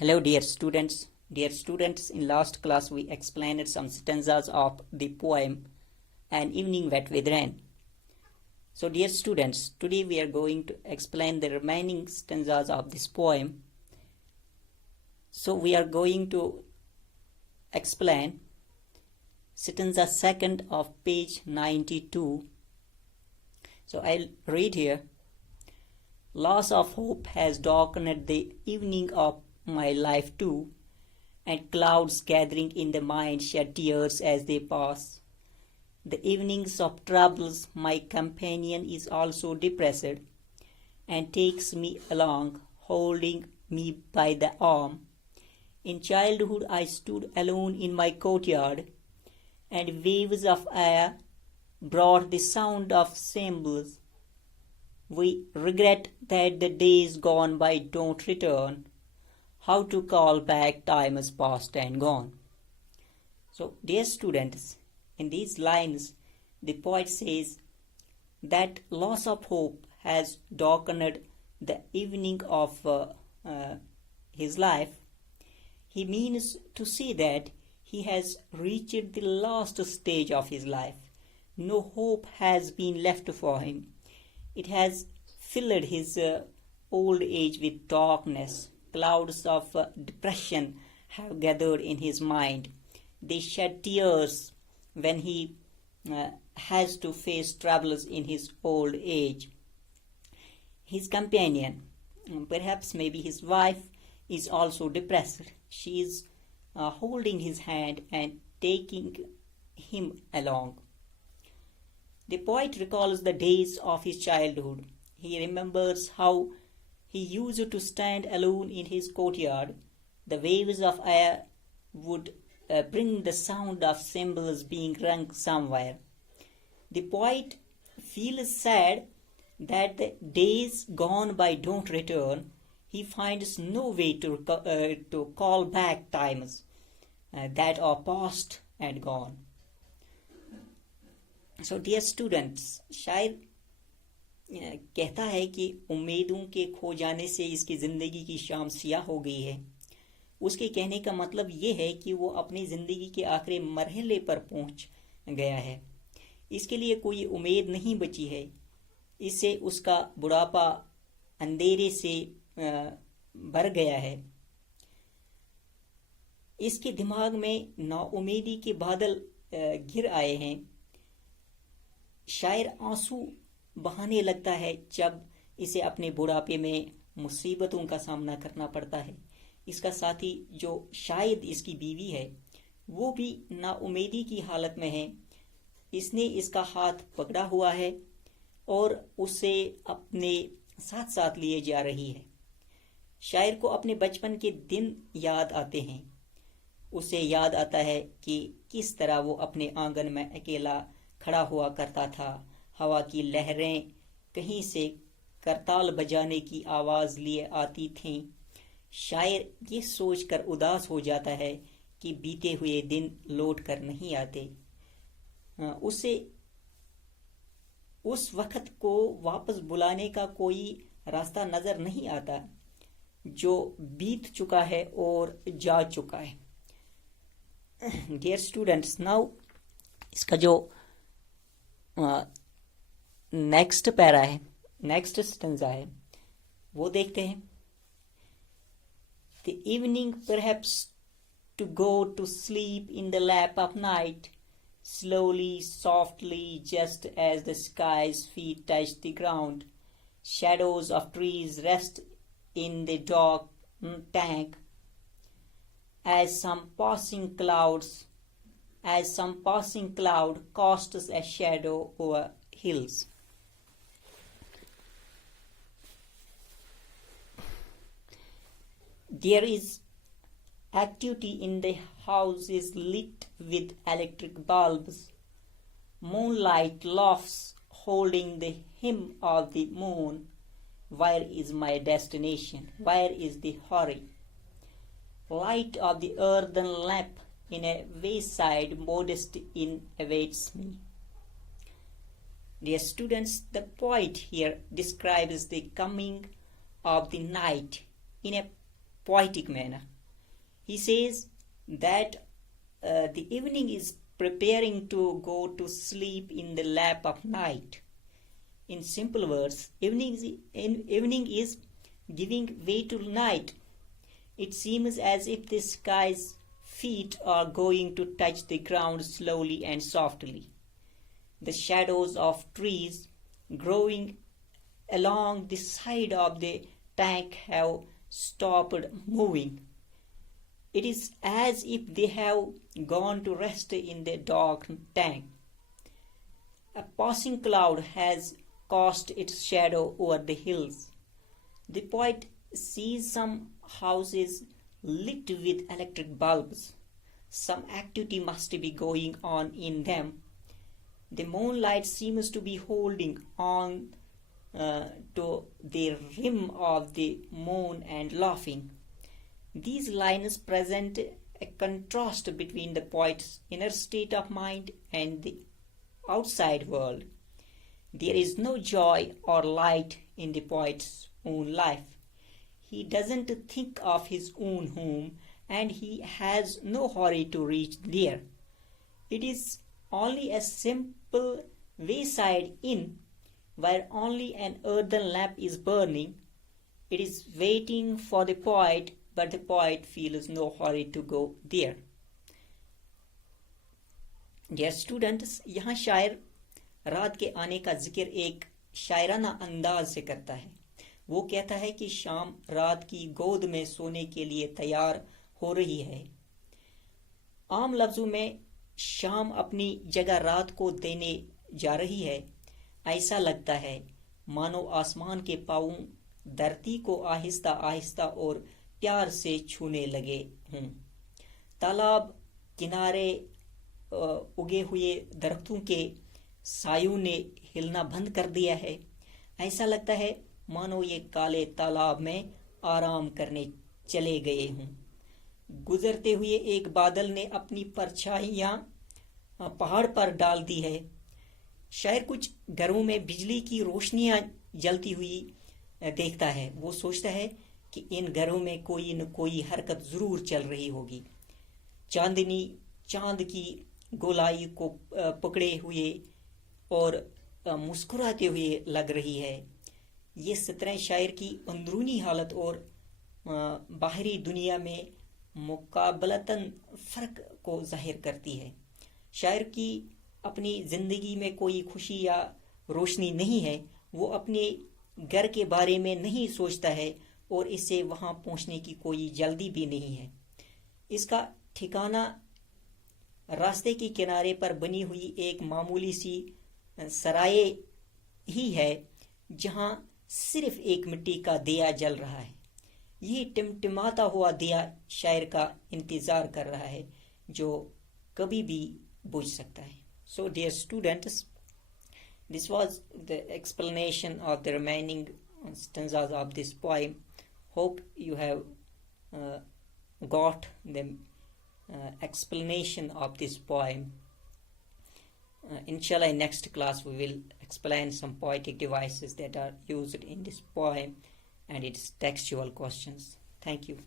Hello, dear students. Dear students, in last class we explained some stanzas of the poem An Evening Wet with Rain. So, dear students, today we are going to explain the remaining stanzas of this poem. So, we are going to explain stanza second of page 92. So, I'll read here. Loss of hope has darkened the evening of my life too, and clouds gathering in the mind shed tears as they pass. The evenings of troubles my companion is also depressed, and takes me along, holding me by the arm. In childhood I stood alone in my courtyard, and waves of air brought the sound of cymbals. We regret that the days gone by don't return. How to call back times past and gone. So, dear students, in these lines, the poet says that loss of hope has darkened the evening of his life. He means to say that he has reached the last stage of his life. No hope has been left for him. It has filled his old age with darkness. Clouds of depression have gathered in his mind. They shed tears when he has to face troubles in his old age. His companion, perhaps maybe his wife, is also depressed. She is holding his hand and taking him along. The poet recalls the days of his childhood. He remembers how he used to stand alone in his courtyard. The waves of air would bring the sound of cymbals being rung somewhere. The poet feels sad that the days gone by don't return. He finds no way to call back times that are past and gone. So, dear students, शायर कहता है कि उम्मीदों के खो जाने से इसकी ज़िंदगी की शाम सियाह हो गई है. उसके कहने का मतलब ये है कि वो अपनी ज़िंदगी के आखिरी मरहले पर पहुंच गया है. इसके लिए कोई उम्मीद नहीं बची है. इससे उसका बुढ़ापा अंधेरे से भर गया है. इसके दिमाग में नाउमीदी के बादल घिर आए हैं. शायर आंसू बहाने लगता है जब इसे अपने बुढ़ापे में मुसीबतों का सामना करना पड़ता है. इसका साथी जो शायद इसकी बीवी है वो भी नाउमीदी की हालत में है. इसने इसका हाथ पकड़ा हुआ है और उसे अपने साथ साथ लिए जा रही है. शायर को अपने बचपन के दिन याद आते हैं. उसे याद आता है कि किस तरह वो अपने आंगन में अकेला खड़ा हुआ करता था. हवा की लहरें कहीं से करताल बजाने की आवाज लिए आती थीं. शायर ये सोचकर उदास हो जाता है कि बीते हुए दिन लौट कर नहीं आते. उसे उस वक्त को वापस बुलाने का कोई रास्ता नजर नहीं आता जो बीत चुका है और जा चुका है. डियर स्टूडेंट्स, नाउ इसका जो नेक्स्ट पैरा है, नेक्स्ट स्टेंजा है, वो देखते हैं. The evening perhaps to go to sleep in the lap of night, slowly, softly, just as the sky's feet touch the ground. Shadows of trees rest in the dark tank, as some passing cloud casts a shadow over hills. There is activity in the houses lit with electric bulbs. Moonlight laughs, holding the hymn of the moon. Where is my destination? Where is the hurry? Light of the earthen lamp in a wayside modest inn awaits me. Dear students, the poet here describes the coming of the night in a poetic manner. He says that the evening is preparing to go to sleep in the lap of night. In simple words, evening is giving way to night. It seems as if the sky's feet are going to touch the ground slowly and softly. The shadows of trees growing along the side of the tank have stopped moving. It is as if they have gone to rest in the dark tank. A passing cloud has cast its shadow over the hills. The poet sees some houses lit with electric bulbs. Some activity must be going on in them. The moonlight seems to be holding on to the rim of the moon and laughing. These lines present a contrast between the poet's inner state of mind and the outside world. There is no joy or light in the poet's own life. He doesn't think of his own home, and he has no hurry to reach there. It is only a simple wayside inn where only an earthen lamp is burning. It is waiting for the poet, but the poet feels no hurry to go there. Dear students, यहाँ शायर रात के आने का जिक्र एक शायराना अंदाज से करता है. वो कहता है कि शाम रात की गोद में सोने के लिए तैयार हो रही है. आम लफ्जों में शाम अपनी जगह रात को देने जा रही है. ऐसा लगता है मानो आसमान के पाँव धरती को आहिस्ता आहिस्ता और प्यार से छूने लगे हों. तालाब किनारे उगे हुए दरख्तों के सायों ने हिलना बंद कर दिया है. ऐसा लगता है मानो ये काले तालाब में आराम करने चले गए हों. गुजरते हुए एक बादल ने अपनी परछाइयाँ पहाड़ पर डाल दी है. शायर कुछ घरों में बिजली की रोशनियां जलती हुई देखता है. वो सोचता है कि इन घरों में कोई न कोई हरकत जरूर चल रही होगी. चांदनी चांद की गोलाई को पकड़े हुए और मुस्कुराते हुए लग रही है. ये सतरें शायर की अंदरूनी हालत और बाहरी दुनिया में मुकाबलतन फ़र्क को जाहिर करती है. शायर की अपनी ज़िंदगी में कोई खुशी या रोशनी नहीं है. वो अपने घर के बारे में नहीं सोचता है और इसे वहाँ पहुँचने की कोई जल्दी भी नहीं है. इसका ठिकाना रास्ते के किनारे पर बनी हुई एक मामूली सी सराय ही है जहाँ सिर्फ एक मिट्टी का दिया जल रहा है. ये टिमटिमाता हुआ दिया शायर का इंतज़ार कर रहा है जो कभी भी बुझ सकता है. So dear students, this was the explanation of the remaining stanzas of this poem. Hope you have got the explanation of this poem. Inshallah, in next class we will explain some poetic devices that are used in this poem and its textual questions. Thank you.